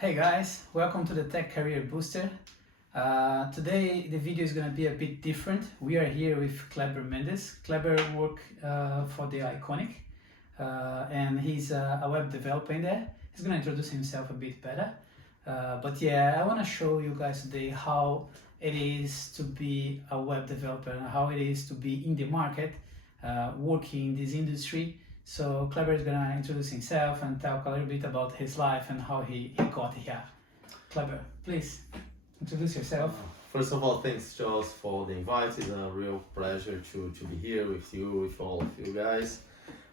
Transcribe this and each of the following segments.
Hey guys, welcome to the Tech Career Booster. Today the video is going to be a bit different. We are here with Cleber Mendes. Cleber works for the Iconic and he's a web developer in there. He's going to introduce himself a bit better. But yeah, I want to show you guys today how it is to be a web developer and how it is to be in the market, working in this industry. So Cleber is gonna introduce himself and talk a little bit about his life and how he got here. Cleber, please introduce yourself. First of all, thanks Charles for the invite. It's a real pleasure to be here with you, with all of you guys.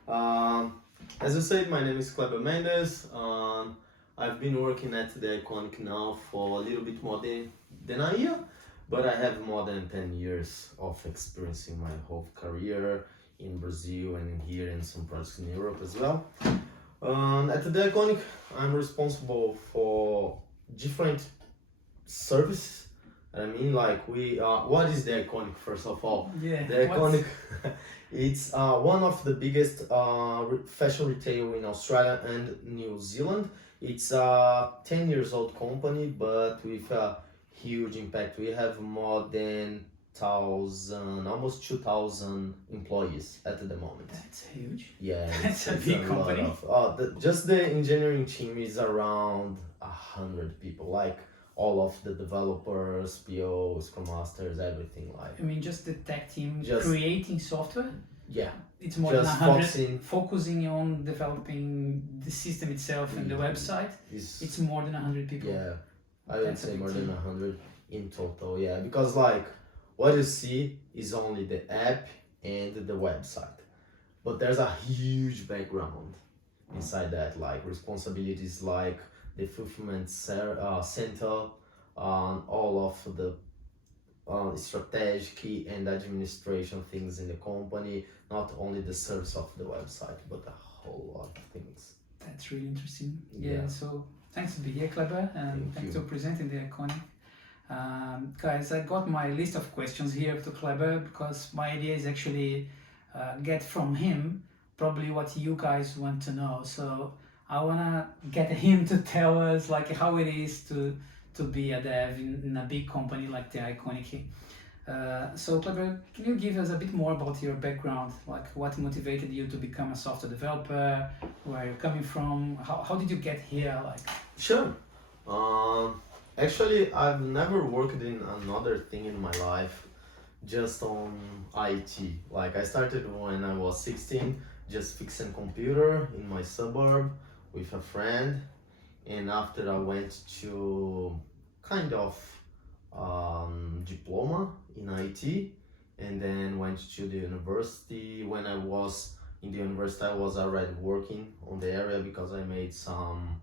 As you said, my name is Cleber Mendes. I've been working at the Iconic now for a little bit more than a year, but I have more than 10 years of experience in my whole career in Brazil and here in some projects in Europe as well. At the Iconic, I'm responsible for different services. I mean, like what is the Iconic first of all? Yeah. The Iconic, it's one of the biggest fashion retail in Australia and New Zealand. It's a 10 years old company, but with a huge impact. We have more than almost 2,000 employees at the moment. That's huge. Yeah, That's a big company. Just the engineering team is around 100 people, like all of the developers, POs, Scrum Masters, everything like. I mean, just the tech team Just- creating software. Yeah, It's more than just 100. Focusing on developing the system itself and the website. It's more than 100 people. Yeah, I would That's a say big more than team. 100 in total. Yeah, because like what you see is only the app and the website, but there's a huge background inside that, like responsibilities like the fulfillment center, all of the strategic and administration things in the company, not only the service of the website, but a whole lot of things. That's really interesting. Yeah, Yeah. so thanks to be here, Cleber, and Thank thanks you. for presenting the Iconic. Guys, I got my list of questions here to Cleber because my idea is actually get from him probably what you guys want to know. So I wanna get him to tell us like how it is to be a dev in a big company like the Iconic. So Cleber, can you give us a bit more about your background, like what motivated you to become a software developer, where you're coming from, how did you get here, like? Sure. Actually, I've never worked in another thing in my life, just on IT. Like I started when I was 16, just fixing computer in my suburb with a friend, and after I went to kind of diploma in IT, and then went to the university. When I was in the university, I was already working on the area because I made some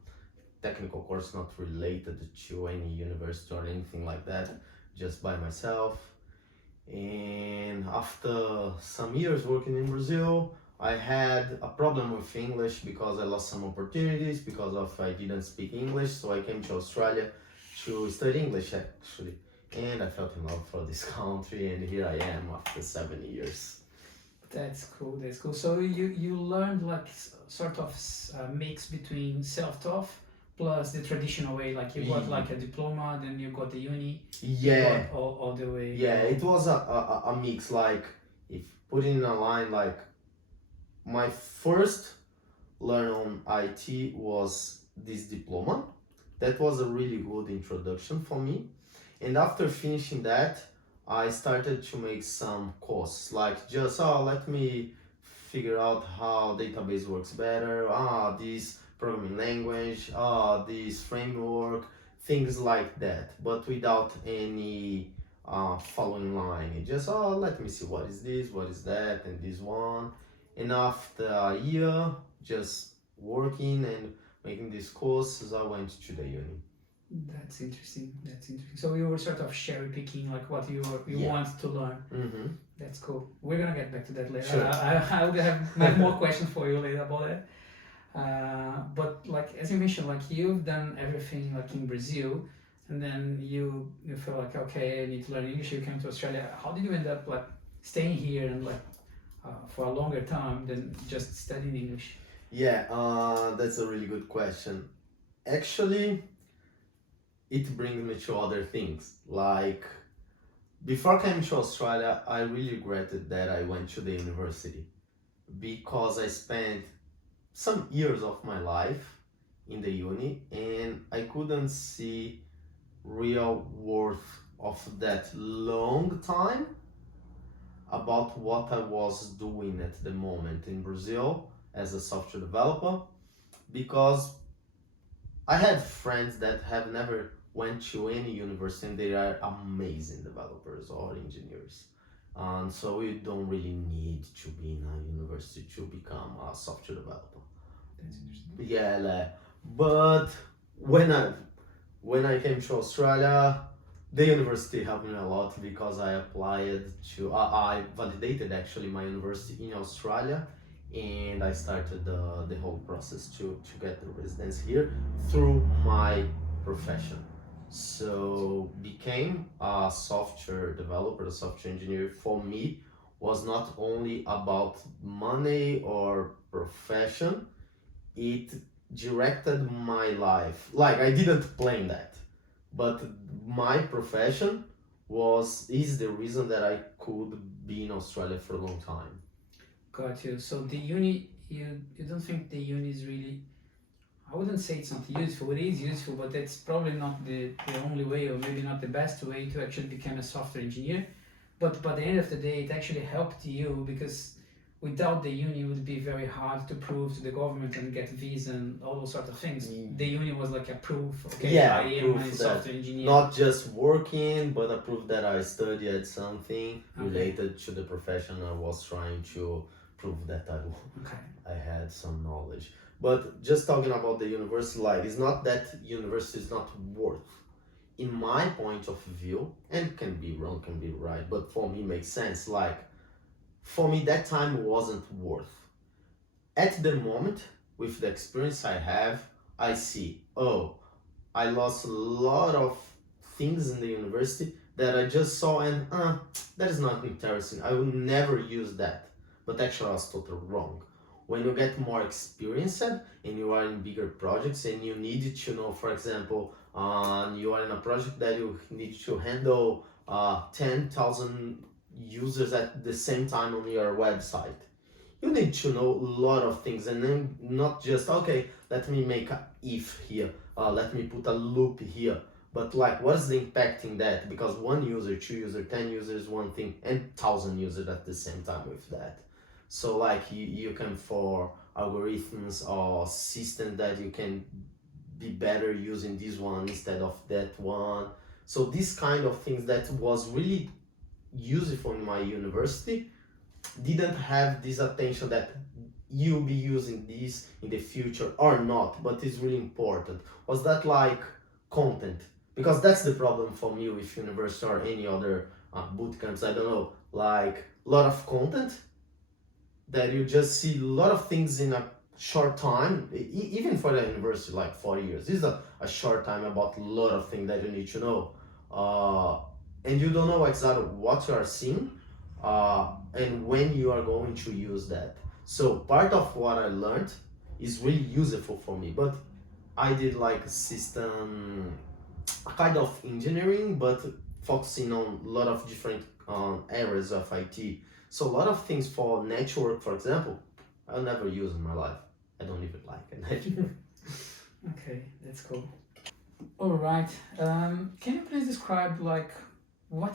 technical course not related to any university or anything like that, just by myself. And after some years working in Brazil, I had a problem with English because I lost some opportunities because of I didn't speak English. So I came to Australia to study English actually, and I fell in love for this country, and here I am after 7 years. That's cool, that's cool. So you learned like sort of a mix between self-taught plus the traditional way, like you got like a diploma, then you got the uni, Yeah. got all the way. Yeah, it was a mix, like if put in a line, like my first learn on IT was this diploma. That was a really good introduction for me. And after finishing that, I started to make some courses, like just, let me figure out how database works better, this programming language, this framework, things like that, but without any following line. It just, let me see what is this, what is that, and this one. And after a year, just working and making these courses, I went to the uni. That's interesting. That's interesting. So you were sort of cherry picking like what you Yeah. want to learn. Mm-hmm. That's cool. We're gonna get back to that later. Sure. I will have more questions for you later about that. But like as you mentioned, like you've done everything like in Brazil, and then you feel like okay, I need to learn English. You came to Australia. How did you end up like staying here and like for a longer time than just studying English? Yeah, that's a really good question. Actually, it brings me to other things. Like before coming to Australia, I really regretted that I went to the university because I spent some years of my life in the uni and I couldn't see real worth of that long time about what I was doing at the moment in Brazil as a software developer, because I had friends that have never went to any university and they are amazing developers or engineers. And so you don't really need to be in a university to become a software developer. That's interesting. Yeah, but when I came to Australia, the university helped me a lot because I applied to I validated actually my university in Australia, and I started the whole process to get the residence here through my profession. So became a software developer, a software engineer for me was not only about money or profession, it directed my life. Like I didn't plan that, but my profession is the reason that I could be in Australia for a long time. Got you. So the uni, you don't think the uni is really, I wouldn't say it's not useful. It is useful, but it's probably not the only way, or maybe not the best way to actually become a software engineer. But by the end of the day, it actually helped you because without the uni, it would be very hard to prove to the government and get visa and all those sort of things. The uni was like a proof. Okay, Yeah, I am proof a that software engineer. not just working, but a proof that I studied something Okay. related to the profession I was trying to prove that Okay. I had some knowledge. But just talking about the university, like it's not that university is not worth. In my point of view, and can be wrong, can be right, but for me makes sense. Like for me, that time wasn't worth. At the moment, with the experience I have, I see, oh, I lost a lot of things in the university that I just saw and that is not interesting. I will never use that. But actually, I was totally wrong. When you get more experienced and you are in bigger projects and you need to know, for example, you are in a project that you need to handle 10,000 users at the same time on your website. You need to know a lot of things and then not just, okay, let me make a if here, let me put a loop here. But like, what's the impact in that? Because one user, two users, 10 users, one thing, and 1,000 users at the same time with that. So like you can for algorithms or systems that you can be better using this one instead of that one. So this kind of things that was really useful in my university didn't have this attention that you'll be using this in the future or not, but it's really important. Was that like content? Because that's the problem for me with university or any other bootcamps. I don't know, like a lot of content that you just see a lot of things in a short time, even for the university, like 4 years. This is a short time about a lot of things that you need to know. And you don't know exactly what you are seeing and when you are going to use that. So part of what I learned is really useful for me, but I did like system, kind of engineering, but focusing on a lot of different areas of IT. So a lot of things for network, for example, I'll never use in my life. I don't even like a network. Okay, that's cool. All right. Can you please describe like what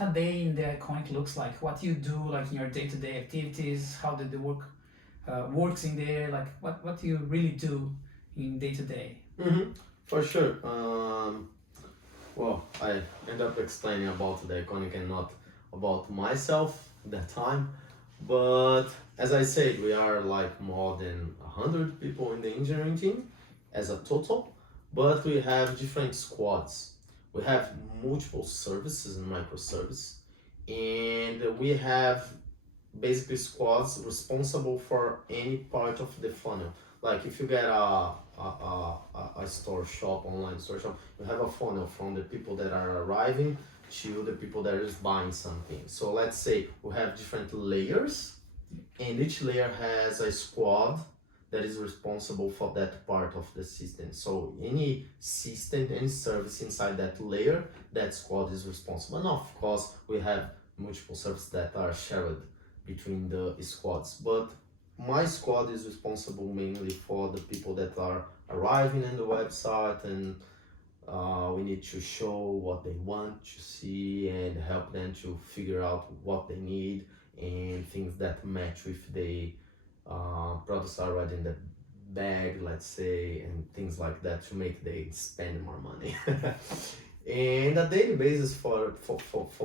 a day in the Iconic looks like? What you do like in your day-to-day activities? How did the work works in there? Like what do you really do in day-to-day? For sure. Well, I end up explaining about the Iconic and not about myself at that time. But as I said, we are like more than 100 people in the engineering team as a total, but we have different squads. We have multiple services and microservices, and we have basically squads responsible for any part of the funnel. Like if you get a store shop, online store shop, you have a funnel from the people that are arriving to the people that is buying something. So let's say we have different layers, and each layer has a squad that is responsible for that part of the system. So any system, any service inside that layer, that squad is responsible. And of course, we have multiple services that are shared between the squads. But my squad is responsible mainly for the people that are arriving in the website, and we need to show what they want to see and help them to figure out what they need and things that match with the products already in the bag, let's say, and things like that to make they spend more money. And a daily basis for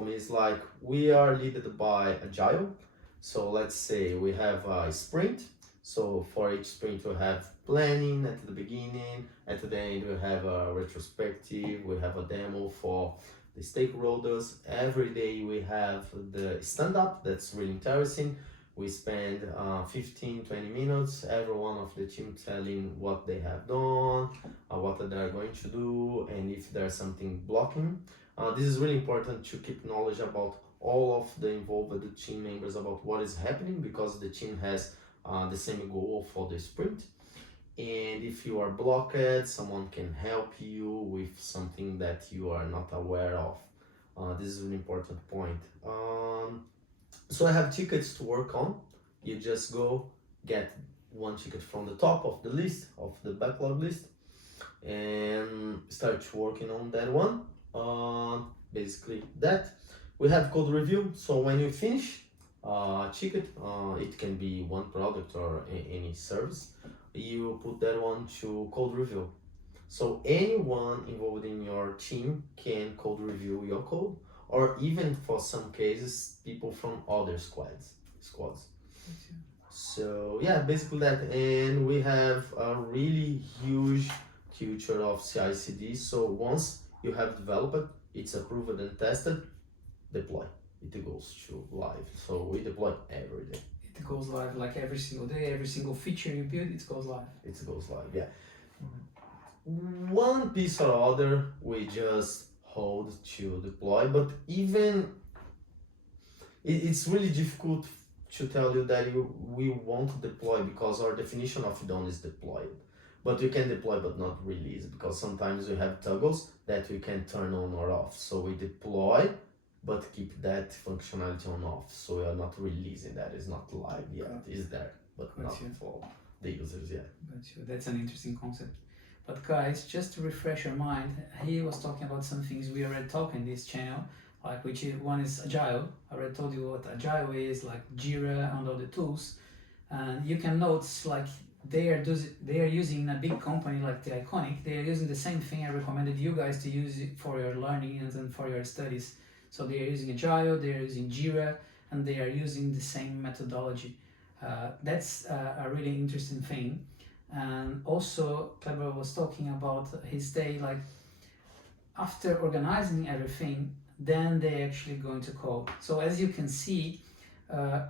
me is like we are led by agile. So let's say we have a sprint. So for each sprint we have planning at the beginning, at the end we have a retrospective, we have a demo for the stakeholders. Every day we have the stand-up, that's really interesting. We spend 15-20 minutes, every one of the team telling what they have done, what they're going to do, and if there's something blocking. This is really important to keep knowledge about all of the involved team members about what is happening, because the team has the same goal for the sprint. And if you are blocked, someone can help you with something that you are not aware of. This is an important point. So I have tickets to work on. You just go get one ticket from the top of the list, of the backlog list, and start working on that one. Basically that. We have code review. So when you finish a ticket, it can be one product or any service, you put that one to code review. So anyone involved in your team can code review your code, or even for some cases, people from other squads. So yeah, basically that. And we have a really huge culture of CI/CD. So once you have developed, it's approved and tested, deploy. It goes to live. So we deploy every day. It goes live like every single day, every single feature you build, it goes live. It goes live, yeah. One piece or other we just hold to deploy, but even it's really difficult to tell you that we won't deploy, because our definition of done is deployed. But we can deploy but not release, because sometimes we have toggles that we can turn on or off. So we deploy but keep that functionality on off. So we are not releasing that. It's not live yet. It's there, but not for the users yet. That's an interesting concept. But guys, just to refresh your mind, he was talking about some things we already talked in this channel, like one is agile. I already told you what agile is, like Jira and all the tools. And you can notice like they are using a big company like the Iconic, they are using the same thing I recommended you guys to use it for your learning and for your studies. So they are using Agile, they are using Jira, and they are using the same methodology. That's a really interesting thing. And also, Cleber was talking about his day, like after organizing everything, then they're actually going to code. So as you can see,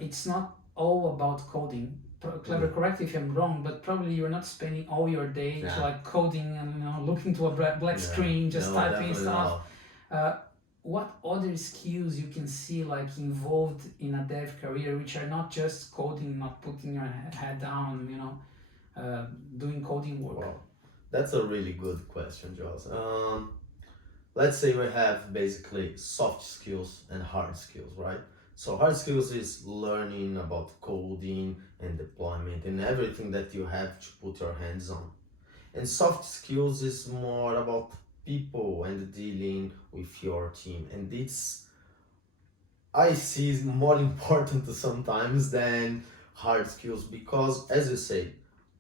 it's not all about coding. Cleber, correct if I'm wrong, but probably you're not spending all your day to like coding and looking to a black screen, just typing stuff. What other skills you can see like involved in a dev career, which are not just coding, not putting your head down, doing coding work? Wow. That's a really good question, Joss. Let's say we have basically soft skills and hard skills, right? So hard skills is learning about coding and deployment and everything that you have to put your hands on. And soft skills is more about people and dealing with your team, and it's I see is more important sometimes than hard skills, because as you say,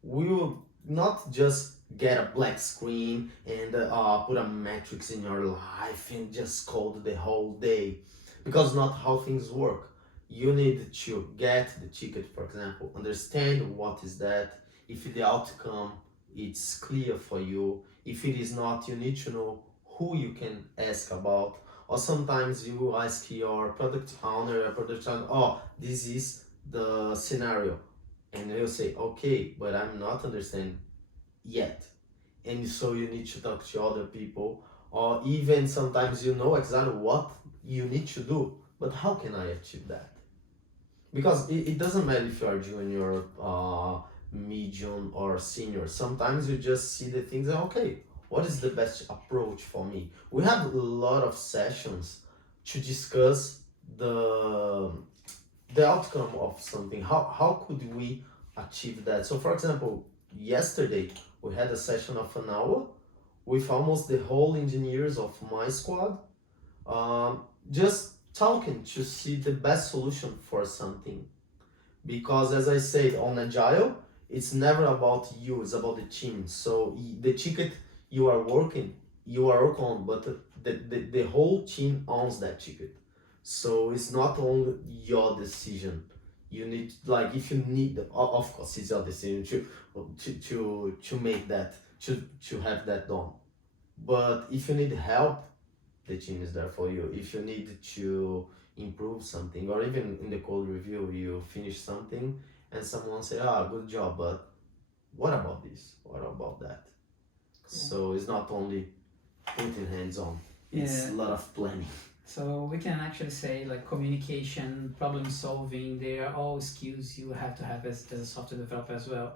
we will not just get a black screen and put a metrics in your life and just code the whole day, because not how things work. You need to get the ticket, for example, understand what is that, if the outcome it's clear for you. If it is not, you need to know who you can ask about. Or sometimes you ask your product owner, oh, this is the scenario. And they'll say, okay, but I'm not understanding yet. And so you need to talk to other people. Or even sometimes you know exactly what you need to do, but how can I achieve that? Because it doesn't matter if you are junior, medium or senior. Sometimes you just see the things and okay, what is the best approach for me? We have a lot of sessions to discuss the outcome of something. How could we achieve that? So for example, yesterday we had a session of an hour with almost the whole engineers of my squad, just talking to see the best solution for something. Because as I said, on agile, it's never about you, it's about the team. So the ticket you are working on, but the whole team owns that ticket. So it's not only your decision. You need, like, if you need, of course it's your decision to make that, to have that done. But if you need help, the team is there for you. If you need to improve something, or even in the code review, you finish something and someone say, good job, but what about this? What about that? Cool. So it's not only putting hands on, it's a lot of planning. So we can actually say like communication, problem solving, they are all skills you have to have as a software developer as well.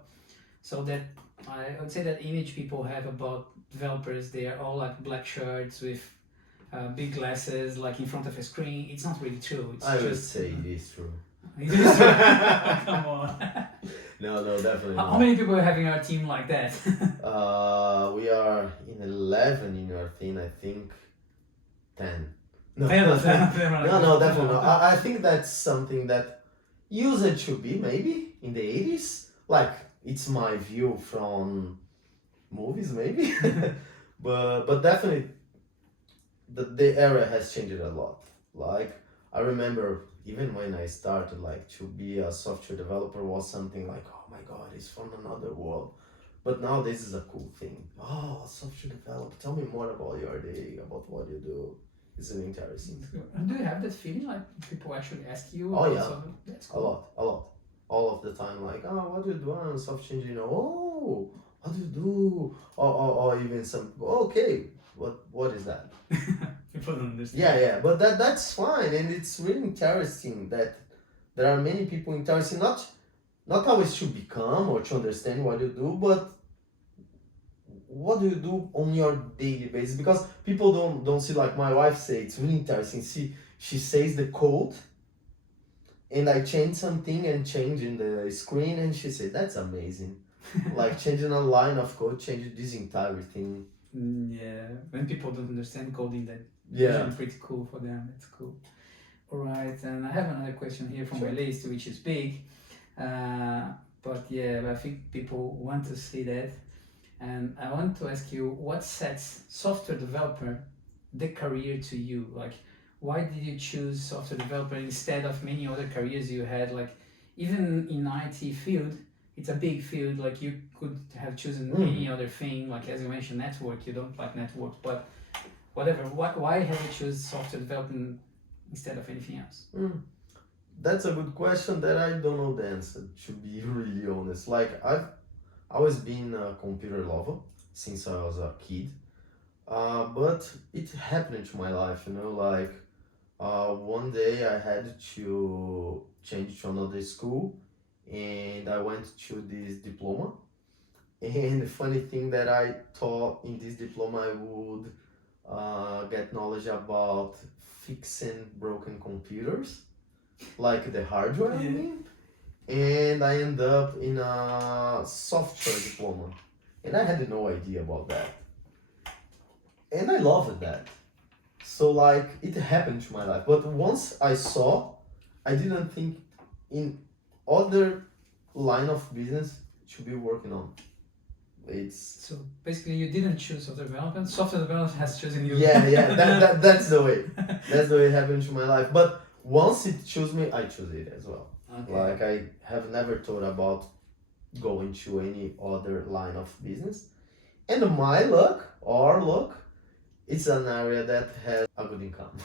So that I would say that image people have about developers, they are all like black shirts with big glasses, like in front of a screen. It's not really true. It's I just, would say it is true. It is true. Come on. No, definitely not. How many people are having our team like that? We are in 11 in your team, I think 10. No, 10. No, definitely not. I think that's something that used to be maybe in the 80s. Like, it's my view from movies maybe. but definitely the era has changed a lot. Like, I remember even when I started, like, to be a software developer was something like, oh my god, it's from another world. But now this is a cool thing. Oh, software developer, tell me more about your day, about what you do. It's really interesting. Do you have that feeling like people actually ask you? Oh yeah, something? That's cool. a lot. All of the time, like, what do you do? I'm a software engineer. Oh, what do you do? Or even some, okay, what is that? People don't understand. Yeah, but that's fine, and it's really interesting that there are many people interested, not always to become or to understand what you do, but what do you do on your daily basis? Because people don't see, like my wife say, it's really interesting. She says the code, and I change something and change in the screen, and she said, that's amazing. Like changing a line of code changes this entire thing. Yeah, when people don't understand coding, that Yeah, pretty cool for them. It's cool. All right, and I have another question here from Sure. my list, which is big, but yeah, I think people want to see that, and I want to ask you, what sets software developer the career to you? Like, why did you choose software developer instead of many other careers you had? Like, even in IT field, it's a big field. Like, you could have chosen any other thing. Like, as you mentioned, network. You don't like network, but whatever. Why have you choose software development instead of anything else? That's a good question that I don't know the answer, to be really honest. Like, I've always been a computer lover since I was a kid, but it happened to my life, like, one day I had to change to another school, and I went to this diploma. And the funny thing that I thought in this diploma I would get knowledge about fixing broken computers, like the hardware, I mean. And I end up in a software diploma, and I had no idea about that. And I loved that. So, like, it happened to my life. But once I saw, I didn't think in other line of business to be working on. So basically, you didn't choose software development. Software development has chosen you. Yeah. That's the way. That's the way it happened to my life. But once it chose me, I chose it as well. Okay. Like, I have never thought about going to any other line of business. And my luck, our luck, it's an area that has a good income.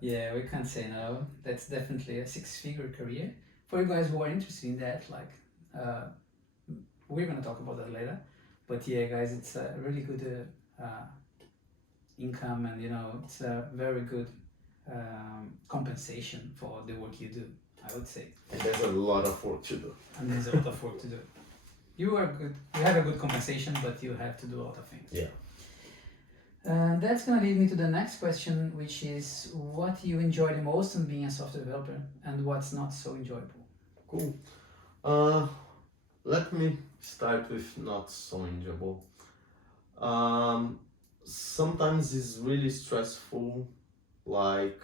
Yeah, we can't say no. That's definitely a six-figure career. For you guys who are interested in that, like, we're gonna talk about that later. But yeah, guys, it's a really good income, and it's a very good compensation for the work you do, I would say. And there's a lot of work to do. And there's a lot of work to do. you are good. You have a good compensation, but you have to do a lot of things. Yeah. That's gonna lead me to the next question, which is what you enjoy the most in being a software developer, and what's not so enjoyable. Cool. Let me start with not so enjoyable. Sometimes it's really stressful, like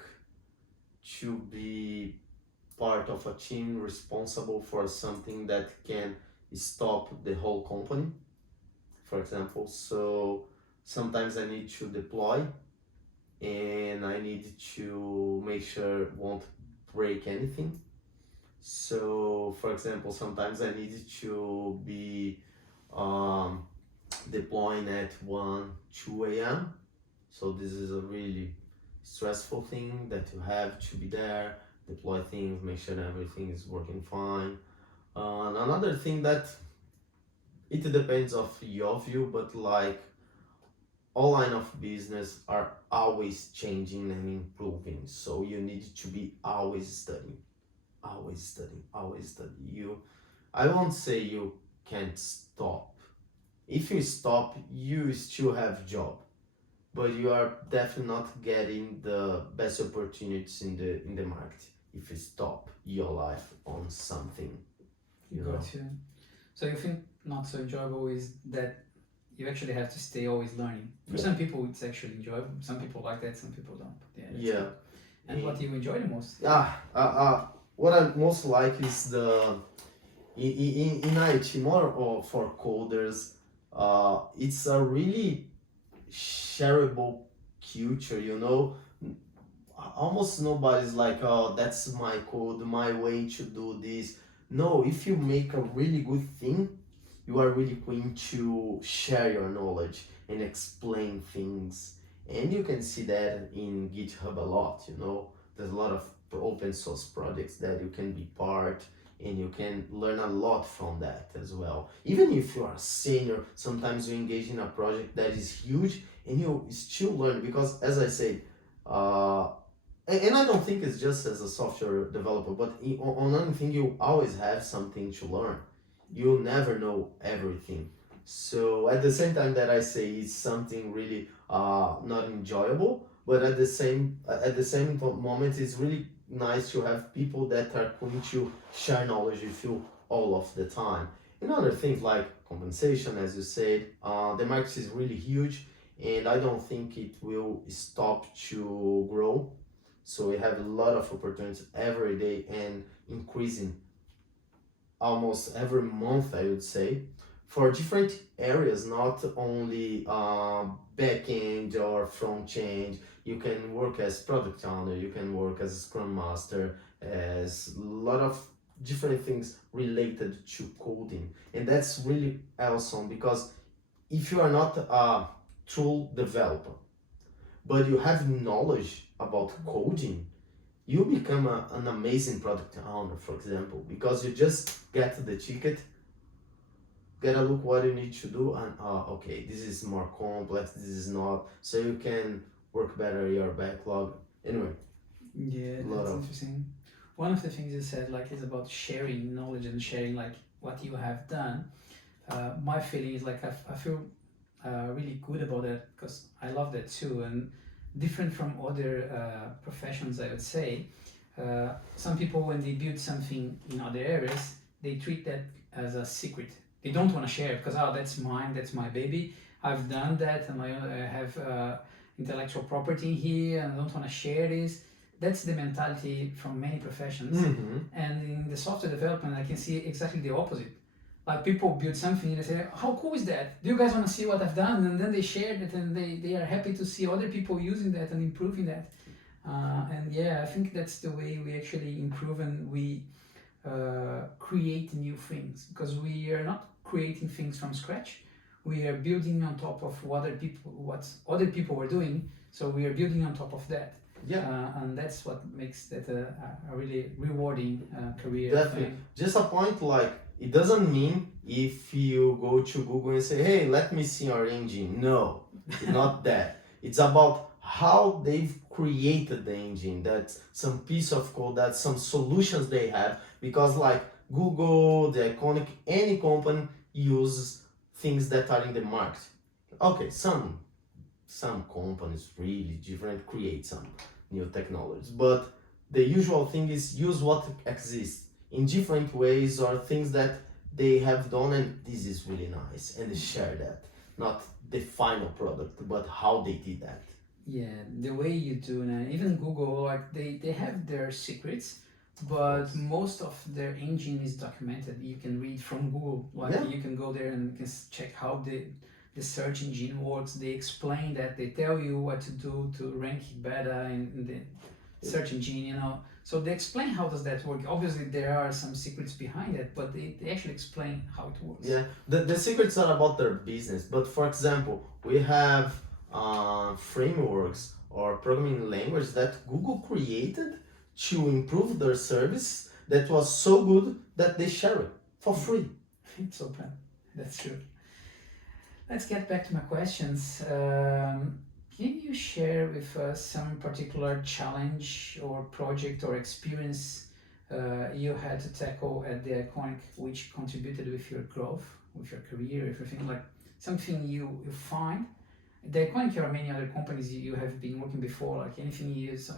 to be part of a team responsible for something that can stop the whole company, for example. So sometimes I need to deploy and I need to make sure it won't break anything. So for example, sometimes I need to be deploying at 1, 2 a.m. So this is a really stressful thing that you have to be there, deploy things, make sure everything is working fine. And another thing that it depends of your view, but like all line of business are always changing and improving. So you need to be always studying, always studying, always studying. I won't say you can't stop. If you stop, you still have job, but you are definitely not getting the best opportunities in the market if you stop your life on something. Got you. So you think not so enjoyable is that you actually have to stay always learning. For some people, it's actually enjoyable. Some people like that. Some people don't. Yeah. Good. And what do you enjoy the most? What I most like is in IT more or for coders. It's a really shareable culture, almost nobody's like, oh, that's my code, my way to do this. No, if you make a really good thing, you are really going to share your knowledge and explain things. And you can see that in GitHub a lot, there's a lot of open source projects that you can be part, and you can learn a lot from that as well. Even if you are a senior, sometimes you engage in a project that is huge and you still learn, because as I said, and I don't think it's just as a software developer, but on anything you always have something to learn. You'll never know everything. So at the same time that I say it's something really not enjoyable, but at the same moment it's really nice to have people that are going to share knowledge with you all of the time. And other things like compensation, as you said, the market is really huge, and I don't think it will stop to grow. So we have a lot of opportunities every day and increasing almost every month, I would say, for different areas, not only back-end or front-end. You can work as product owner, you can work as a scrum master, as a lot of different things related to coding. And that's really awesome, because if you are not a tool developer, but you have knowledge about coding, you become an amazing product owner, for example, because you just get the ticket, get a look what you need to do, and okay, this is more complex, this is not, so you can work better your backlog. Anyway. Yeah, that's interesting. One of the things you said is about sharing knowledge and sharing what you have done. My feeling is I feel really good about that, because I love that too, and different from other professions, I would say. Some people, when they build something in other areas, they treat that as a secret. They don't want to share it because, that's mine, that's my baby. I've done that, and I have intellectual property here, and I don't want to share this. That's the mentality from many professions. Mm-hmm. And in the software development, I can see exactly the opposite. Like, people build something and they say, how cool is that? Do you guys want to see what I've done? And then they share it, and they are happy to see other people using that and improving that. And yeah, I think that's the way we actually improve, and we create new things, because we are not creating things from scratch. We are building on top of what other people are doing. So we are building on top of that. Yeah. And that's what makes that a really rewarding career. Definitely. Just a point, it doesn't mean if you go to Google and say, hey, let me see your engine. No, not that. It's about how they've created the engine, that's some piece of code, that's some solutions they have, because Google, the Iconic, any company, use things that are in the market. Okay, some companies really different create some new technologies, but the usual thing is use what exists in different ways or things that they have done, and this is really nice, and they share that, not the final product but how they did that. Yeah, the way you do now, even Google, like they have their secrets, but most of their engine is documented. You can read from Google, like Yeah. you can go there and you can check how the search engine works. They explain that, they tell you what to do to rank it better in the search engine, you know. So they explain how does that work. Obviously there are some secrets behind it, but they actually explain how it works. Yeah, the secrets are about their business, but for example, we have frameworks or programming language that Google created to improve their service that was so good that they share it for free. It's open, that's true. Let's get back to my questions. Can you share with us some particular challenge or project or experience you had to tackle at the Iconic which contributed with your growth, with your career, everything, like something you find? The Iconic, there are many other companies you have been working before, like anything you use,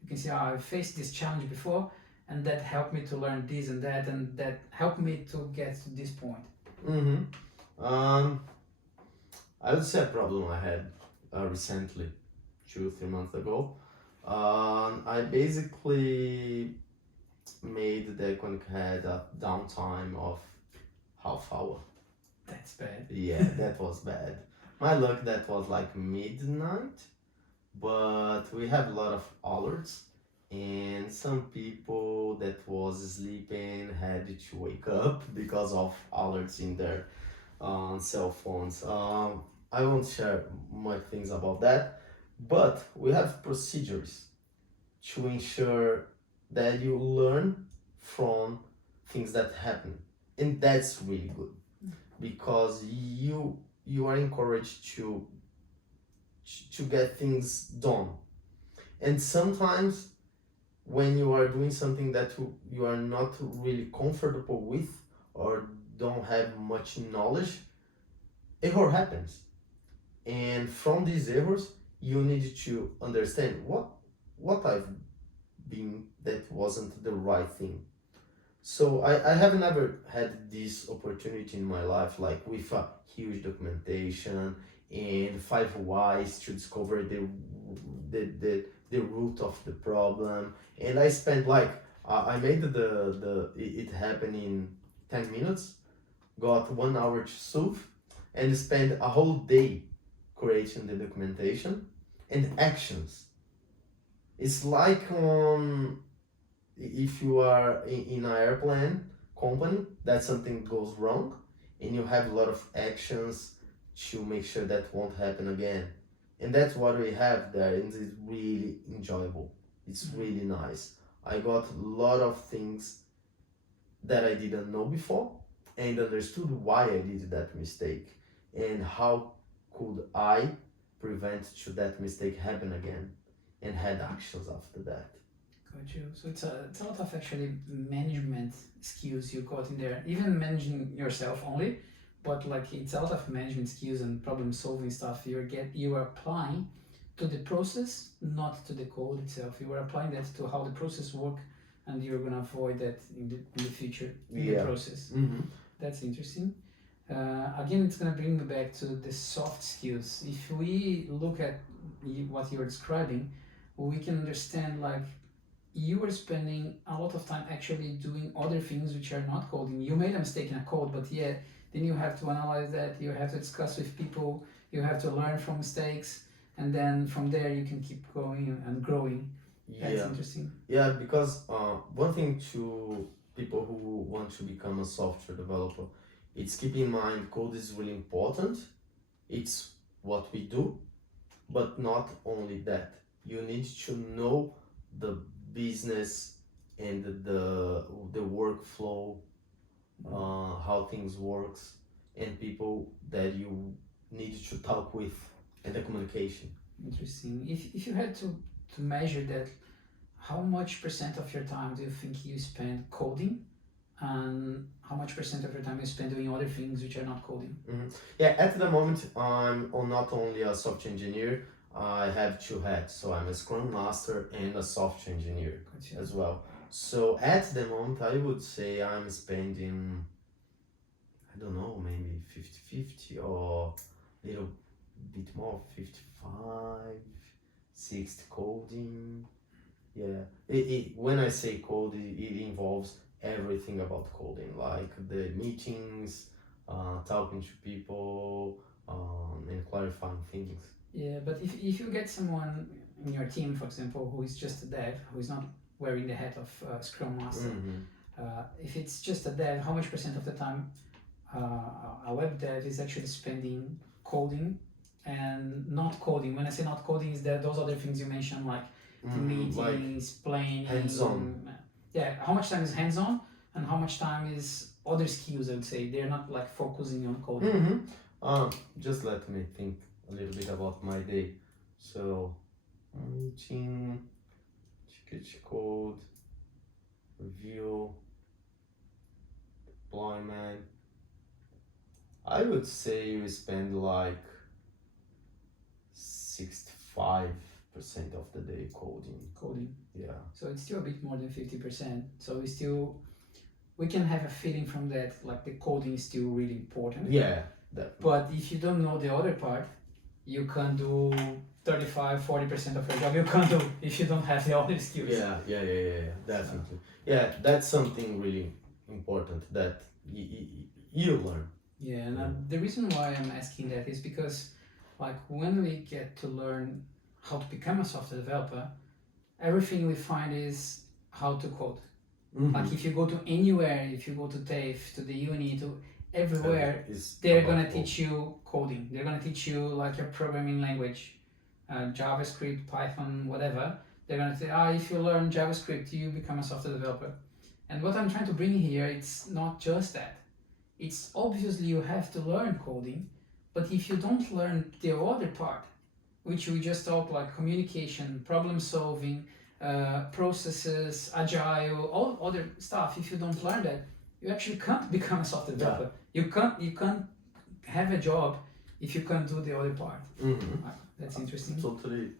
you can say, I faced this challenge before and that helped me to learn this and that helped me to get to this point. I would say a problem I had recently, 2-3 months ago. I basically made the Iconic had a downtime of half hour. That's bad. Yeah, that was bad. My luck, that was like midnight, but we have a lot of alerts, and some people that was sleeping had to wake up because of alerts in their cell phones. I won't share much things about that, but we have procedures to ensure that you learn from things that happen, and that's really good because you are encouraged to get things done. And sometimes when you are doing something that you are not really comfortable with or don't have much knowledge, error happens, and from these errors you need to understand what I've been that wasn't the right thing. So I have never had this opportunity in my life, like with a huge documentation and 5 whys to discover the root of the problem. And I spent like I made it happen in 10 minutes, got 1 hour to solve, and spent a whole day creating the documentation and actions. It's like if you are in an airplane company that something goes wrong and you have a lot of actions to make sure that won't happen again, and that's what we have there, and it's really enjoyable. It's really nice. I got a lot of things that I didn't know before and understood why I did that mistake and how could I prevent to that mistake happen again, and had actions after that. Got you. So it's a lot of actually management skills you got in there, even managing yourself only, but like it's a lot of management skills and problem solving stuff you are applying to the process, not to the code itself. You are applying that to how the process work, and you're gonna avoid that in the future in the process. That's interesting. Again, it's gonna bring me back to the soft skills. If we look at what you're describing, we can understand like you were spending a lot of time actually doing other things which are not coding. You made a mistake in a code, but yeah, then you have to analyze that, you have to discuss with people, you have to learn from mistakes, and then from there you can keep going and growing. That's interesting. Yeah, because one thing to people who want to become a software developer, it's keep in mind code is really important. It's what we do, but not only that. You need to know the business and the workflow, how things works, and people that you need to talk with, and the communication. Interesting. If you had to measure that, how much % of your time do you think you spend coding and how much percent of your time you spend doing other things which are not coding? Yeah, at the moment I'm not only a software engineer, I have two hats. So I'm a Scrum Master and a software engineer Gotcha. as well. So at the moment I would say I'm spending, I don't know, maybe 50-50 or a little bit more, 55, 60 coding. Yeah, when I say code, it involves everything about coding, like the meetings, talking to people, and clarifying things. Yeah, but if you get someone in your team, for example, who is just a dev, who is not wearing the hat of Scrum Master, if it's just a dev, how much percent of the time a web dev is actually spending coding and not coding? When I say not coding, is that those other things you mentioned, like meetings, Like planning, hands-on. Yeah, how much time is hands-on and how much time is other skills? I would say they're not like focusing on coding. Just let me think a little bit about my day. So, meeting, ticket code, review, deployment. I would say we spend like 65% of the day coding. Coding. Yeah. So it's still a bit more than 50%. So we can have a feeling from that, like the coding is still really important. Yeah. Definitely. But if you don't know the other part, you can do 35-40% of your job. You can't do if you don't have the other skills. Yeah, definitely. Yeah, that's something really important that you learn. Yeah, and the reason why I'm asking that is because, like, when we get to learn how to become a software developer, everything we find is how to code. Like, if you go to anywhere, if you go to TAFE, to the uni, to everywhere, they're gonna teach you coding. They're gonna teach you like your programming language, JavaScript, Python, whatever. They're gonna say, if you learn JavaScript, you become a software developer. And what I'm trying to bring here, it's not just that. It's obviously you have to learn coding, but if you don't learn the other part, which we just talked, like communication, problem solving, processes, agile, all other stuff, if you don't learn that, you actually can't become a software developer. You can't have a job if you can't do the other part. That's interesting. Totally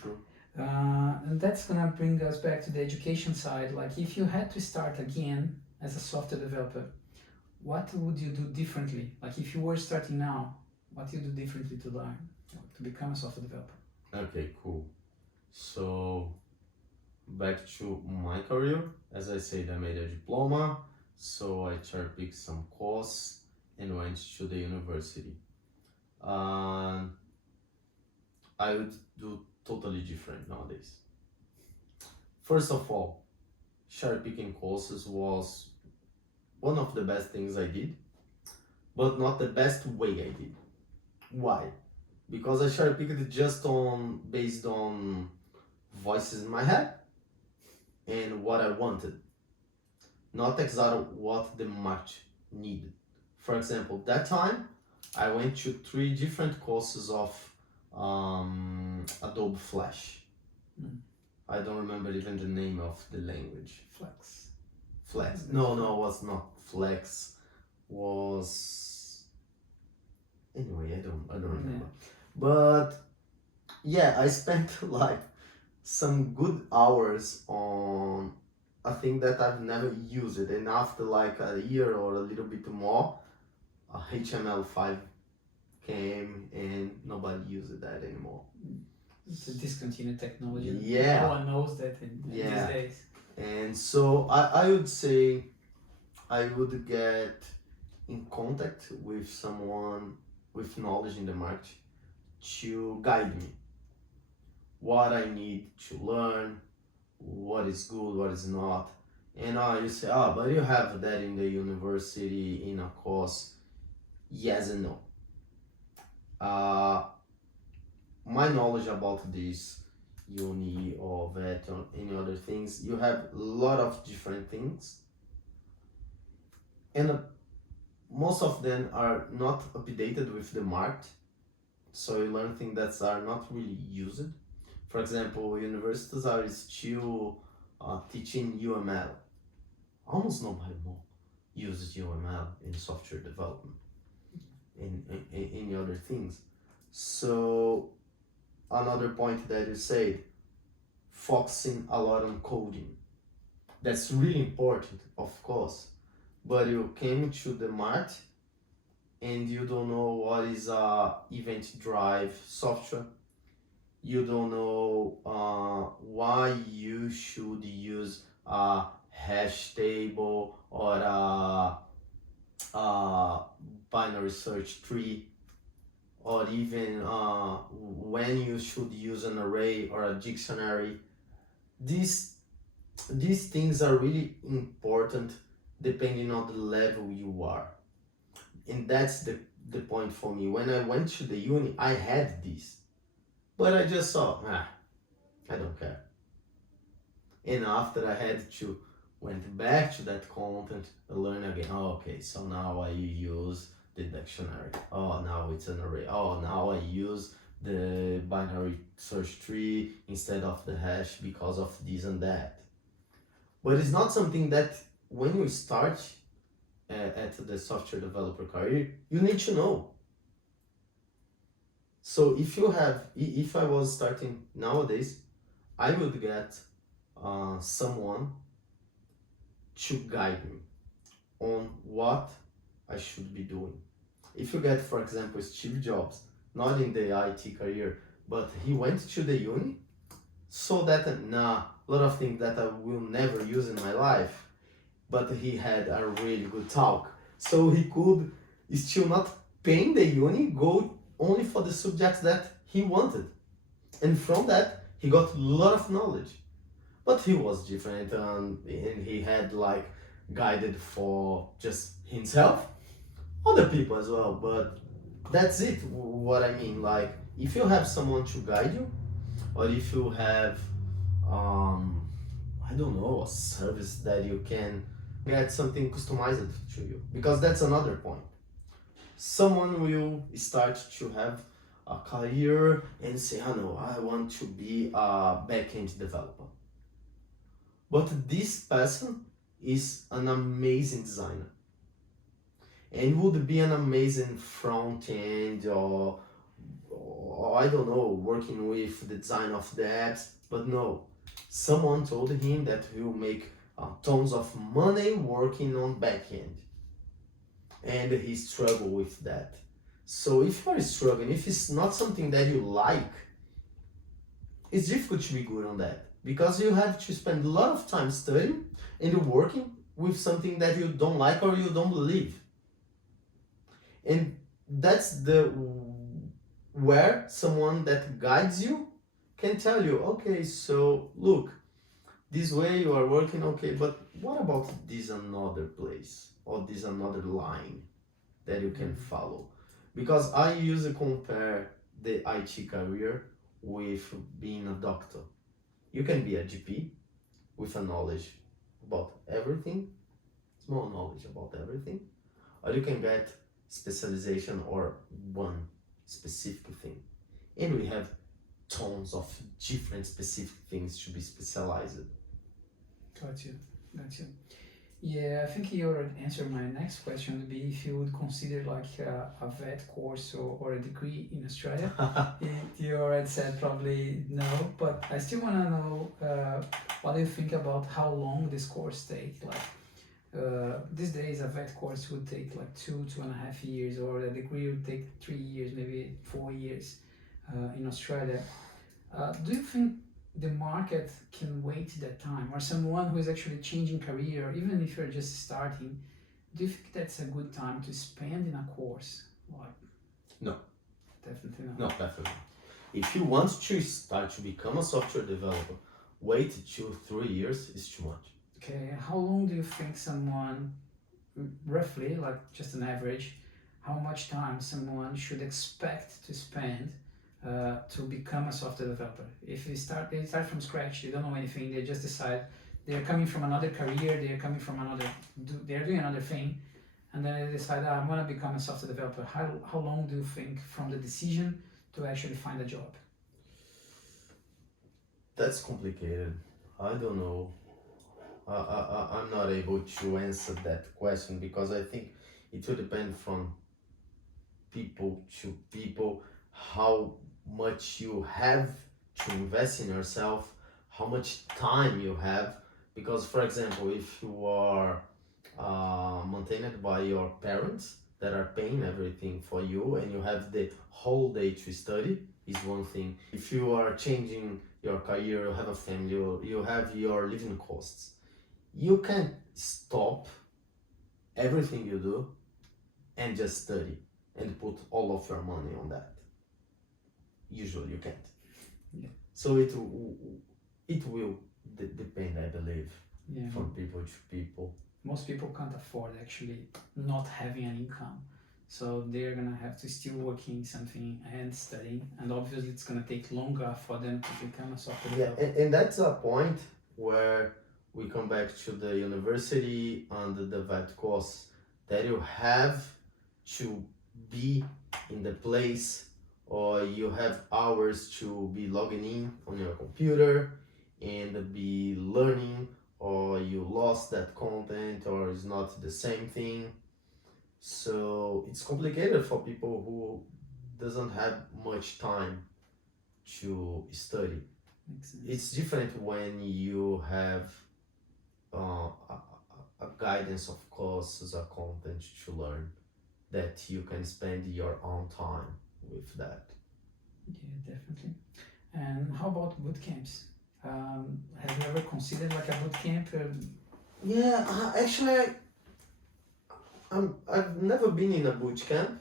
true. And that's gonna bring us back to the education side. Like, if you had to start again as a software developer, what would you do differently? Like, if you were starting now, what do you do differently to learn, to become a software developer? Okay, cool. So, back to my career. As I said, I made a diploma, so I cherry-picked some course and went to the university. I would do totally different nowadays. First of all, cherry-picking courses was one of the best things I did, but not the best way I did. Why? Because I cherry-picked it just based on voices in my head and what I wanted, not exactly what the market needed. For example, that time I went to 3 different courses of Adobe Flash. I don't remember even the name of the language. Flex. No, was not Flex. Was anyway. I don't remember. But yeah, I spent like some good hours on a thing that I've never used it, and after like a year or a little bit more, HTML5 came and nobody uses that anymore. It's a discontinued technology. Yeah. No one knows that in these days. And so I would say I would get in contact with someone with knowledge in the market to guide me. What I need to learn, what is good, what is not. And you say, but you have that in the university in a course. Yes and no. My knowledge about this uni or vet or any other things, you have a lot of different things, and most of them are not updated with the market, so you learn things that are not really used. For example, universities are still teaching UML, almost nobody more uses UML in software development, in other things. So another point that you said, focusing a lot on coding. That's really important, of course. But you came to the mart and you don't know what is a event drive software. You don't know why you should use a hash table or a binary search tree, or even when you should use an array or a dictionary. These things are really important depending on the level you are. And that's the point for me. When I went to the uni, I had this. But I just saw, I don't care. And after I had to went back to that content, I learned again, okay, so now I use the dictionary. Oh, now it's an array. Oh, now I use the binary search tree instead of the hash because of this and that. But it's not something that when you start at the software developer career, you need to know. So if I was starting nowadays, I would get someone to guide me on what I should be doing. If you get, for example, Steve Jobs, not in the IT career, but he went to the uni, so that a lot of things that I will never use in my life, but he had a really good talk. So he could still not pay in the uni, go only for the subjects that he wanted. And from that, he got a lot of knowledge. But he was different, and he had like guided for just himself, other people as well. But that's it, what I mean. Like, if you have someone to guide you, or if you have, I don't know, a service that you can get something customized to you, because that's another point. Someone will start to have a career and say, oh no, I want to be a backend developer. But this person is an amazing designer and would be an amazing front end, or I don't know, working with the design of the apps. But no, someone told him that he will make tons of money working on backend, and he struggled with that. So if you are struggling, if it's not something that you like, it's difficult to be good on that, because you have to spend a lot of time studying and working with something that you don't like or you don't believe. And that's where someone that guides you can tell you, okay, so look, this way you are working, okay, but what about this another place or this another line that you can follow? Because I usually compare the IT career with being a doctor. You can be a GP with a knowledge about everything, small knowledge about everything, or you can get specialization or one specific thing. And we have tons of different specific things to be specialized. Got you. Yeah, I think you already answered my next question, would be if you would consider like a vet course or a degree in Australia. You already said probably no, but I still want to know what do you think about how long this course take? Like these days a vet course would take like 2.5 years, or a degree would take 3 years, maybe 4 years in Australia. Do you think the market can wait that time, or someone who is actually changing career, even if you're just starting, do you think that's a good time to spend in a course? Like, no, definitely not. No, definitely. If you want to start to become a software developer, wait 2-3 years is too much. Okay, how long do you think someone, roughly, like just an average, how much time someone should expect to spend to become a software developer? If they start from scratch, they don't know anything, they just decide they're coming from another career, they're doing another thing, and then they decide, I'm gonna become a software developer. How long do you think from the decision to actually find a job? That's complicated. I don't know. I'm not able to answer that question because I think it will depend from people to people how much you have to invest in yourself, how much time you have. Because, for example, if you are maintained by your parents that are paying everything for you and you have the whole day to study, is one thing. If you are changing your career, you have a family, you have your living costs, you can stop everything you do and just study and put all of your money on that. Usually you can't. Yeah. So it will depend, I believe, Yeah. from people to people. Most people can't afford actually not having an income, so they're gonna have to still working something and studying, and obviously it's gonna take longer for them to become a software Yeah, developer. and that's a point where we come back to the university and the vet course, that you have to be in the place, or you have hours to be logging in on your computer and be learning, or you lost that content or it's not the same thing. So it's complicated for people who doesn't have much time to study. Makes sense. It's different when you have a guidance of courses or content to learn, that you can spend your own time with that. Yeah, definitely. And how about bootcamps? Have you ever considered like a bootcamp? Yeah, actually, I've never been in a boot camp.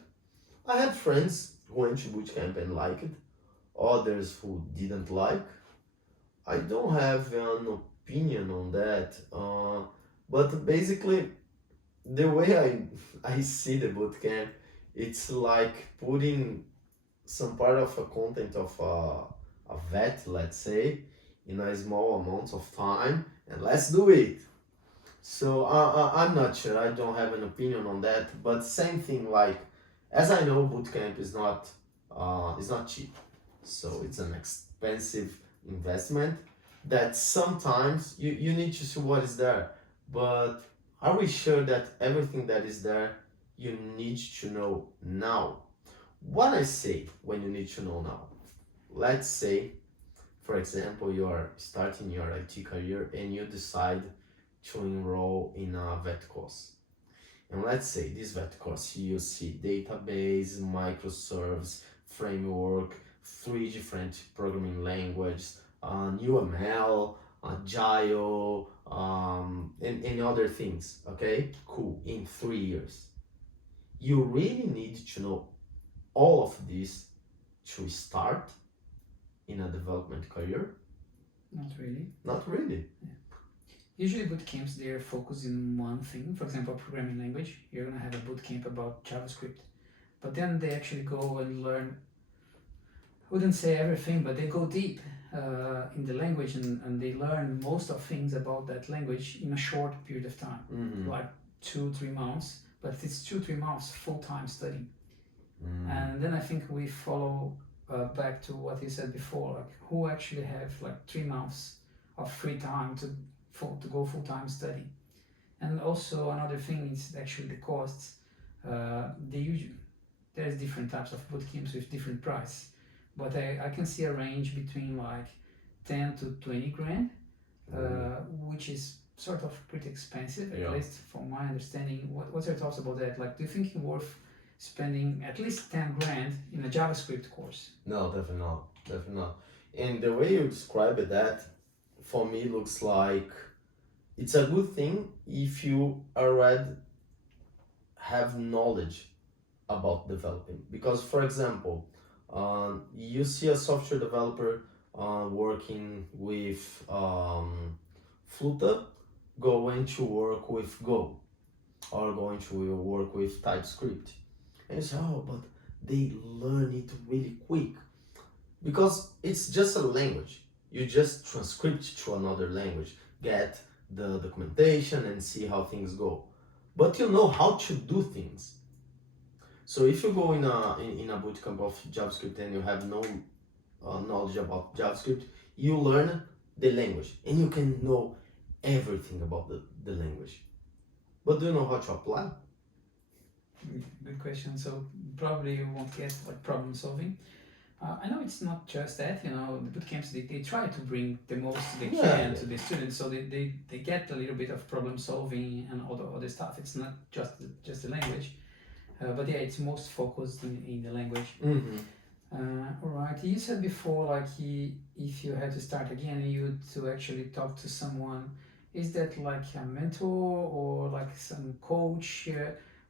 I had friends who went to boot camp and liked it, others who didn't like. I don't have an opinion on that, but basically, the way I see the boot camp, it's like putting some part of a content of a vet, let's say, in a small amount of time, and let's do it. So I'm not sure. I don't have an opinion on that. But same thing, like, as I know, bootcamp is not cheap. So it's an expensive investment that sometimes you need to see what is there. But are we sure that everything that is there you need to know now? What I say when you need to know now? Let's say, for example, you are starting your IT career and you decide to enroll in a vet course. And let's say this vet course, you see database, microservice, framework, 3 different programming languages, UML, Agile, and other things. Okay, cool. In 3 years, you really need to know all of this to start in a development career? Not really. Not really. Yeah. Usually bootcamps, they're focused in one thing. For example, programming language, you're gonna have a bootcamp about JavaScript. But then they actually go and learn, I wouldn't say everything, but they go deep in the language, and they learn most of things about that language in a short period of time, like 2-3 months. But it's 2-3 months full-time studying. And then I think we follow back to what you said before, like who actually have like 3 months of free time to go full-time study. And also another thing is actually the costs. There's different types of bootcamps with different price, but I can see a range between like 10 to 20 grand, which is sort of pretty expensive, at least from my understanding. What's your thoughts about that? Like, do you think it's worth spending at least 10 grand in a JavaScript course? No, definitely not. Definitely not. And the way you describe it, that for me looks like it's a good thing if you already have knowledge about developing. Because, for example, you see a software developer working with Flutter, going to work with Go, or going to work with TypeScript. And you say, oh, but they learn it really quick. Because it's just a language. You just transcript to another language, get the documentation and see how things go. But you know how to do things. So if you go in a bootcamp of JavaScript and you have no knowledge about JavaScript, you learn the language and you can know everything about the language. But do you know how to apply? Good question. So probably you won't get like problem solving. I know it's not just that, you know, the bootcamps, they try to bring the most they can Yeah. to the students, so they get a little bit of problem solving and all the other stuff. It's not just the language, but yeah, it's most focused in the language. Mm-hmm. All right. You said before, like if you had to start again, you to actually talk to someone. Is that like a mentor or like some coach?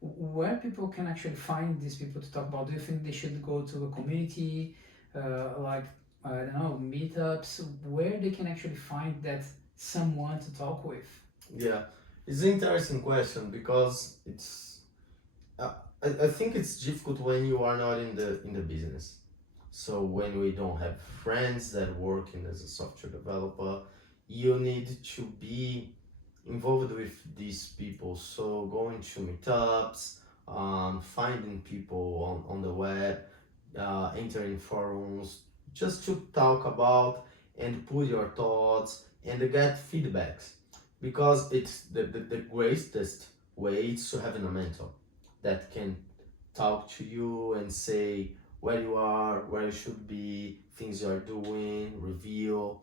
Where people can actually find these people to talk about? Do you think they should go to a community, like I don't know, meetups, where they can actually find that someone to talk with? Yeah, it's an interesting question because I think it's difficult when you are not in the business. So when we don't have friends that working as a software developer, you need to be involved with these people. So going to meetups, finding people on the web, entering forums, just to talk about and put your thoughts and get feedbacks. Because it's the greatest way is to having a mentor that can talk to you and say where you are, where you should be, things you are doing, review.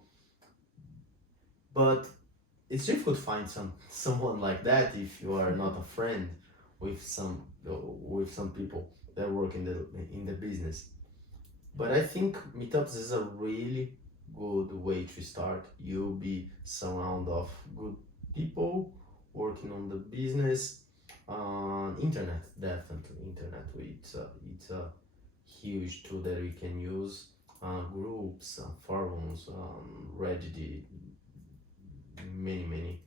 But it's difficult to find someone like that if you are not a friend with some people that work in the business. But I think meetups is a really good way to start. You'll be surrounded of good people working on the business. Internet, definitely internet. It's a huge tool that we can use. Groups, forums, Reddit, many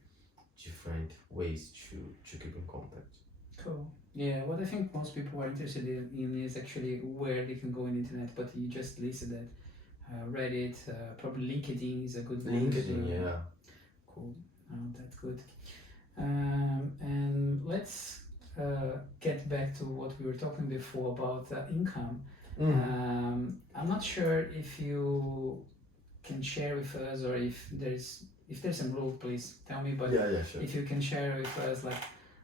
different ways to keep in contact. Cool. Yeah, what I think most people are interested in is actually where they can go on the internet, but you just listed that. Reddit, probably LinkedIn is a good one. LinkedIn, yeah. Cool. That's good. And let's get back to what we were talking before about income. I'm not sure if you can share with us, or if there's some rule, please tell me. But Yeah, sure. if you can share with us, like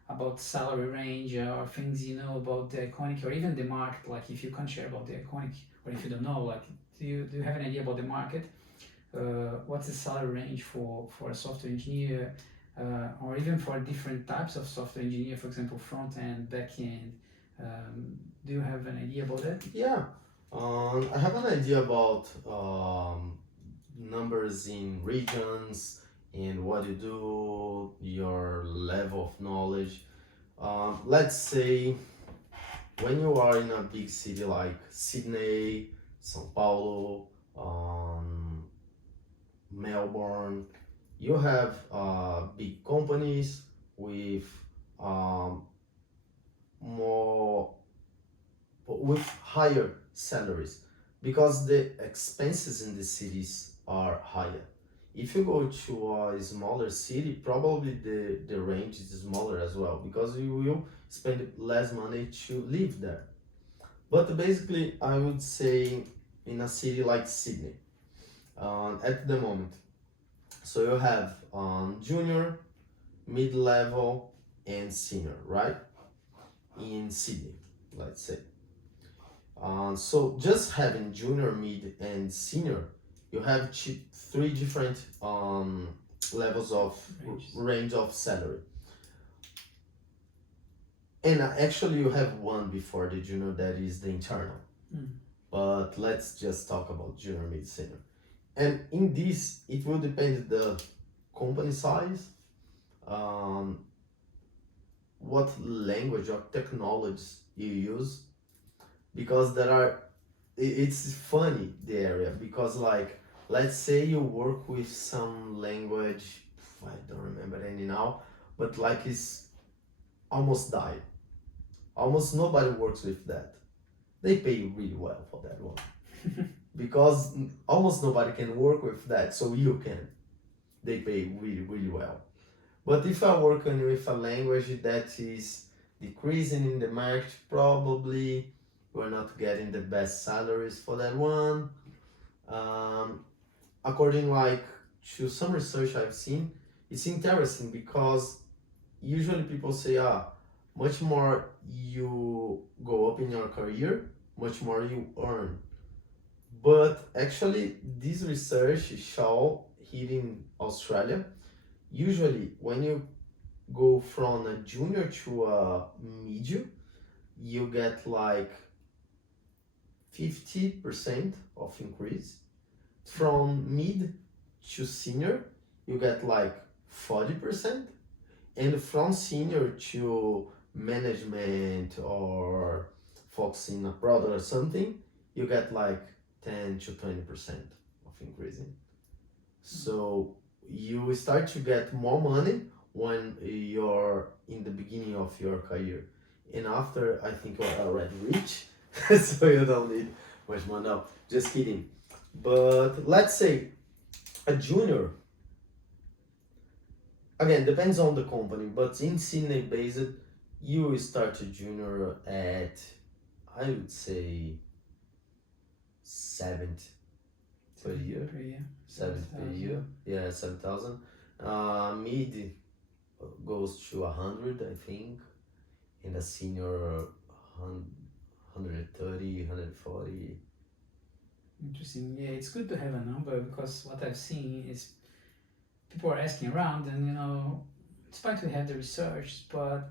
about salary range or things you know about the iconic, or even the market. Like if you can't share about the iconic, or if you don't know, like do you have an idea about the market? What's the salary range for a software engineer, or even for different types of software engineer, for example, front end, back end? Do you have an idea about that? Yeah, I have an idea about numbers in regions and what you do, your level of knowledge. Let's say when you are in a big city like Sydney, São Paulo, Melbourne, you have big companies with more with higher salaries because the expenses in the cities are higher. If you go to a smaller city, probably the range is smaller as well because you will spend less money to live there. But basically, I would say in a city like Sydney, at the moment, so you have junior, mid-level, and senior, right? In Sydney, let's say. So just having junior, mid, and senior, you have three different levels of range of salary. And actually, you have one before the junior that is the internal. But let's just talk about junior, mid, senior. And in this, it will depend the company size, what language or technologies you use, because it's funny the area because like let's say you work with some language, I don't remember any now, but like it's almost died. Almost nobody works with that. They pay really well for that one. Because almost nobody can work with that, so you can. They pay really well. But if I'm working with a language that is decreasing in the market, probably we're not getting the best salaries for that one. According like to some research I've seen, it's interesting because usually people say, much more you go up in your career, much more you earn. But actually, this research show here in Australia, usually when you go from a junior to a medium, you get like 50% of increase. From mid to senior, you get like 40%. And from senior to management or focusing a product or something, you get like 10 to 20% of increasing. So you start to get more money when you're in the beginning of your career. And after, I think you're already rich, so you don't need much more. No, just kidding. But let's say a junior, again, depends on the company, but in Sydney based, you will start a junior at, I would say, 70 per year. Per year. 70 per year. Yeah, 7,000. Mid goes to 100, I think. And a senior, 130, 140. Interesting. Yeah, it's good to have a number because what I've seen is people are asking around, and despite we have the research, but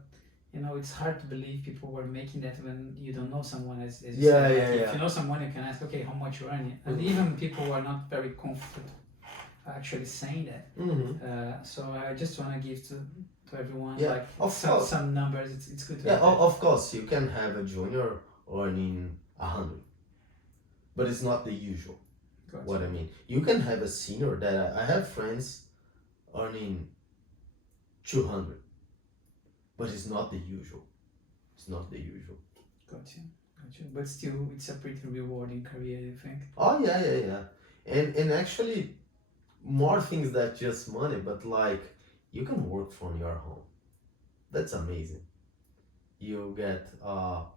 it's hard to believe people were making that when you don't know someone, as you said. If you know someone, you can ask, okay, how much you're earning, and even people are not very comfortable actually saying that. So I just want to give to everyone some numbers. It's good to have of course you can have a junior earning 100, but it's not the usual. Gotcha. What I mean, you can have a senior that I have friends earning 200, but it's not the usual. It's not the usual. Gotcha. But still, it's a pretty rewarding career, you think? Oh yeah. And actually, more things than just money, but like you can work from your home. That's amazing. You get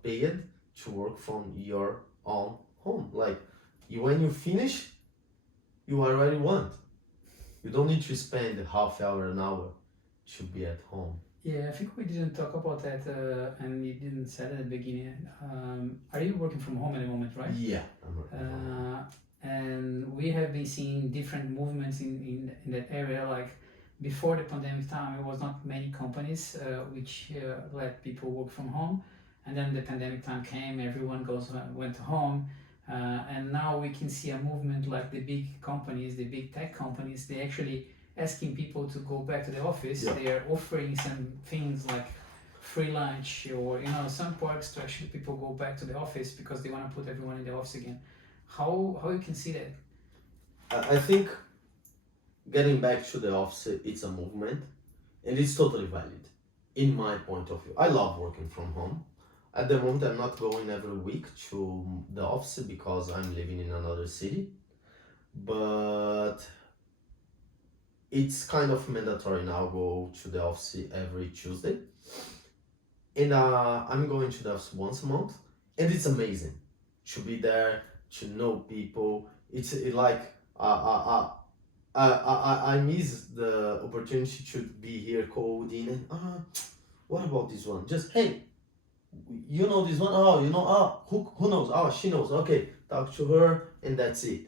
paid to work from your own home. Like when you finish, you already want. You don't need to spend a half hour, an hour to be at home. Yeah, I think we didn't talk about that, and you didn't say it at the beginning. Are you working from home at the moment, right? Yeah, I'm working from home. And we have been seeing different movements in that area. Like before the pandemic time, it was not many companies which let people work from home, and then the pandemic time came, everyone went home, and now we can see a movement like the big companies, the big tech companies. They actually asking people to go back to the office. Yeah. They are offering some things like free lunch or some perks to actually people go back to the office because they want to put everyone in the office again. How you can see that? I think getting back to the office, it's a movement, and it's totally valid in my point of view. I love working from home. At the moment, I'm not going every week to the office because I'm living in another city, but it's kind of mandatory now. Go to the office every Tuesday, and I'm going to the office once a month, and it's amazing to be there, to know people. It's like I miss the opportunity to be here coding and what about this one? Just hey, you know this one? Who knows? She knows. Okay, talk to her and that's it.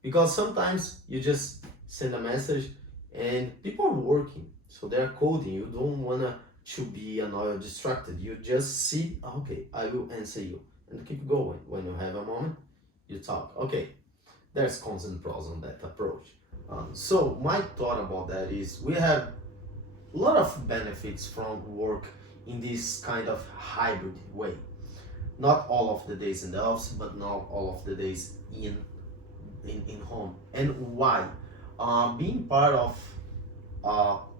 Because sometimes you just send a message and people are working, so they're coding. You don't wanna to be annoyed, distracted. You just see, okay, I will answer you and keep going. When you have a moment, you talk. Okay, there's cons and pros on that approach. So my thought about that is we have a lot of benefits from work in this kind of hybrid way. Not all of the days in the office, but not all of the days in home. And why? Being part of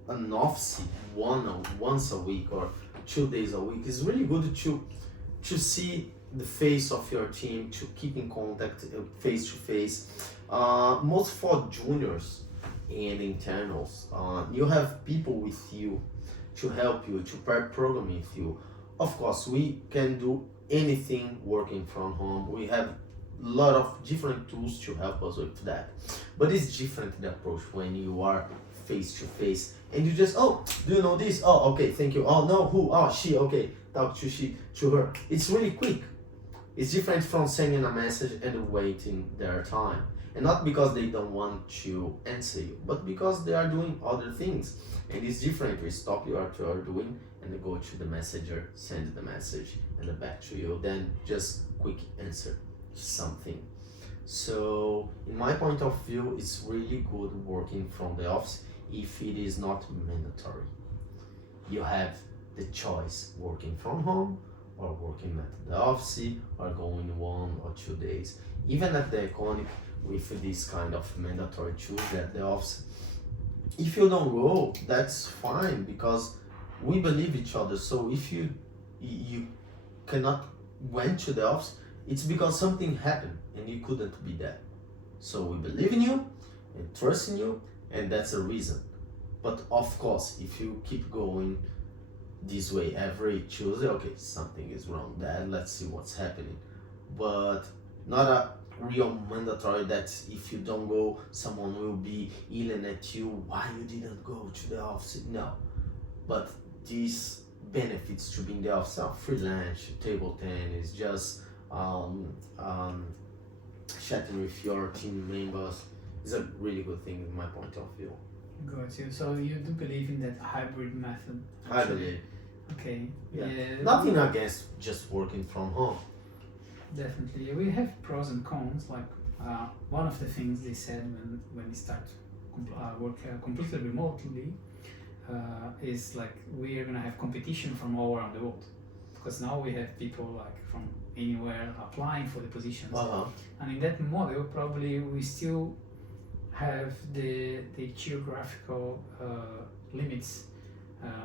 an office once a week or 2 days a week is really good to see the face of your team, to keep in contact face to face. Most for juniors and internals, you have people with you to help you, to pair program with you. Of course, we can do anything working from home. We have lot of different tools to help us with that. But it's different the approach when you are face to face and you just, oh, do you know this? Oh, okay, thank you. Oh, no, who? Oh, she, okay, talk to her. It's really quick. It's different from sending a message and waiting their time. And not because they don't want to answer you, but because they are doing other things. And it's different. We stop what you are doing and go to the messenger, send the message, and then back to you. Then just quick answer something. So, in my point of view, it's really good working from the office if it is not mandatory. You have the choice working from home or working at the office or going 1 or 2 days. Even at the Iconic, with this kind of mandatory tools at the office, if you don't go, that's fine because we believe each other. So if you cannot went to the office, it's because something happened and you couldn't be there. So we believe in you and trust in you, and that's a reason. But of course, if you keep going this way every Tuesday, okay, something is wrong there, let's see what's happening. But not a real mandatory that if you don't go, someone will be yelling at you, why you didn't go to the office? No. But these benefits to be in the office are free lunch, table tennis, just chatting with your team members is a really good thing in my point of view. Got you. So you do believe in that hybrid method? I believe. Okay. Yeah. Nothing against just working from home. Definitely. We have pros and cons. Like one of the things they said when we start work completely remotely is like we are gonna have competition from all around the world, because now we have people like from anywhere applying for the positions. And in that model, probably we still have the geographical limits.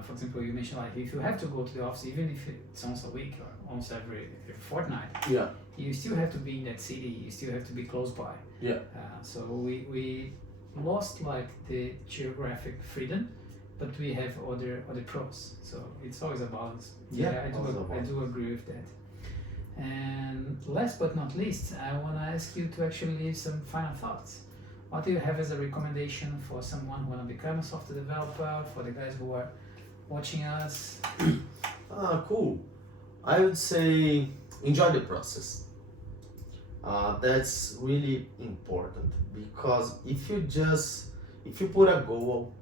For example, you mentioned like if you have to go to the office, even if it's once a week or once every fortnight, yeah, you still have to be in that city. You still have to be close by. Yeah. So we lost like the geographic freedom, but we have other pros. So it's always a balance. Yeah, I do agree with that. And last but not least, I want to ask you to actually leave some final thoughts. What do you have as a recommendation for someone who want to become a software developer, for the guys who are watching us? Cool. I would say enjoy the process. That's really important, because if you put a goal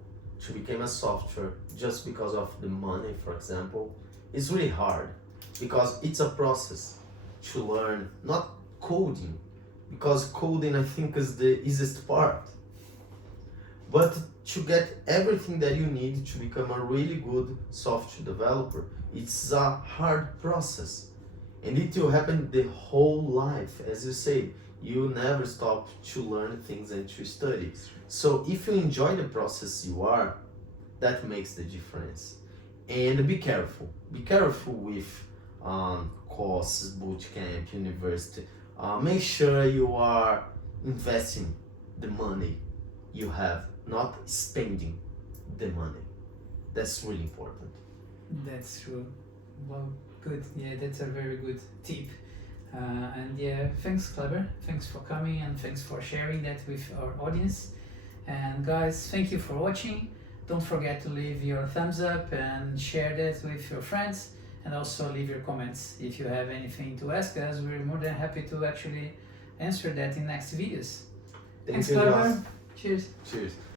to become a software just because of the money, for example, it's really hard, because it's a process to learn, not coding, because coding I think is the easiest part, but to get everything that you need to become a really good software developer, it's a hard process, and it will happen the whole life. As you say, you never stop to learn things and to study. So if you enjoy the process that makes the difference. And be careful with courses, bootcamp, university. Make sure you are investing the money you have, not spending the money. That's really important. That's true. Well, good. Yeah, that's a very good tip. And yeah, thanks, Cleber. Thanks for coming and thanks for sharing that with our audience. And guys, thank you for watching. Don't forget to leave your thumbs up and share that with your friends, and also leave your comments if you have anything to ask us. We're more than happy to actually answer that in next videos. Thanks, Cleber. Cheers. Cheers.